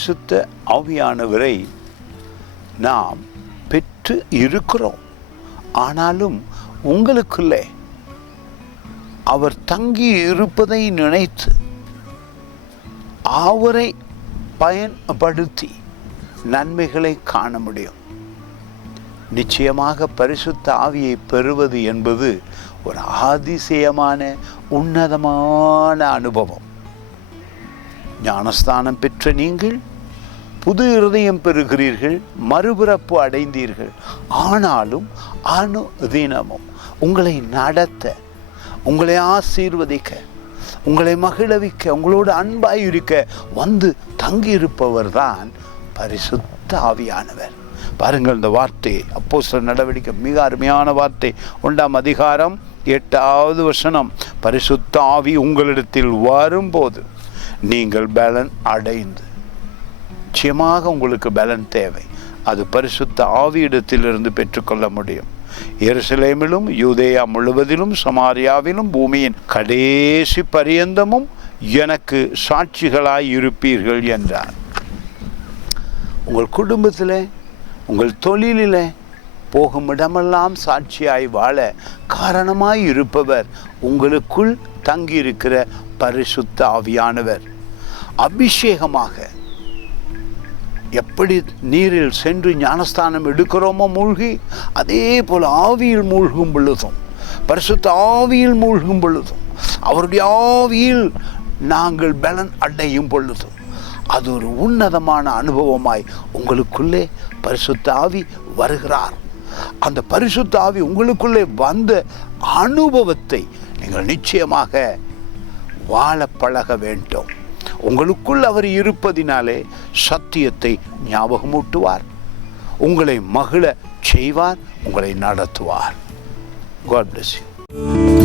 பரிசுத்த ஆவியானவரை நாம் பெற்று இருக்கிறோம். ஆனாலும் உங்களுக்குள்ளே அவர் தங்கி இருப்பதை நினைத்து அவரை பயன்படுத்தி நன்மைகளை காண முடியும். நிச்சயமாக பரிசுத்த ஆவியை பெறுவது என்பது ஒரு அதிசயமான உன்னதமான அனுபவம். ஞானஸ்தானம் பெற்ற நீங்கள் புது இருதயம் பெறுகிறீர்கள், மறுபிறப்பு அடைந்தீர்கள். ஆனாலும் அனுதினமும் உங்களை நடத்த, உங்களை ஆசீர்வதிக்க, உங்களை மகிழவிக்க, உங்களோடு அன்பாயிருக்க வந்து தங்கியிருப்பவர் தான் பரிசுத்த ஆவியானவர். பாருங்கள், இந்த வார்த்தை அப்போஸ்தலர் நடவடிக்கை மிக அருமையான வார்த்தை. 1ஆம் அதிகாரம் 8வது வசனம், பரிசுத்த ஆவி உங்களிடத்தில் வரும்போது நீங்கள் பலன் அடைந்து. நிச்சயமாக உங்களுக்கு பலன் தேவை. அது பரிசுத்த ஆவியிடத்திலிருந்து பெற்றுக்கொள்ள முடியும். எருசலேமிலும் யூதேயா முழுவதிலும் சமாரியாவிலும் பூமியின் கடைசி பரியந்தமும் எனக்கு சாட்சிகளாய் இருப்பீர்கள் என்றார். உங்கள் குடும்பத்தில், உங்கள் தொழிலில் போகும் இடமெல்லாம் சாட்சியாய் வாழ காரணமாய் இருப்பவர் உங்களுக்குள் தங்கியிருக்கிற பரிசுத்த ஆவியானவர். அபிஷேகமாக எப்படி நீரில் சென்று ஞானஸ்தானம் எடுக்கிறோமோ மூழ்கி, அதே போல் ஆவியில் மூழ்கும் பொழுதும், பரிசுத்த ஆவியில் மூழ்கும் பொழுதும், அவருடைய ஆவியில் நாங்கள் பலன் அடையும் பொழுதும் அது ஒரு உன்னதமான அனுபவமாய் உங்களுக்குள்ளே பரிசுத்த ஆவி வருகிறார். அந்த பரிசுத்த ஆவி உங்களுக்குள்ளே வந்த அனுபவத்தை நீங்கள் நிச்சயமாக வாழ பழக வேண்டும். உங்களுக்குள் அவர் இருப்பதினாலே சத்தியத்தை ஞாபகமூட்டுவார், உங்களை மகிழ செய்வார், உங்களை நடத்துவார். God bless you.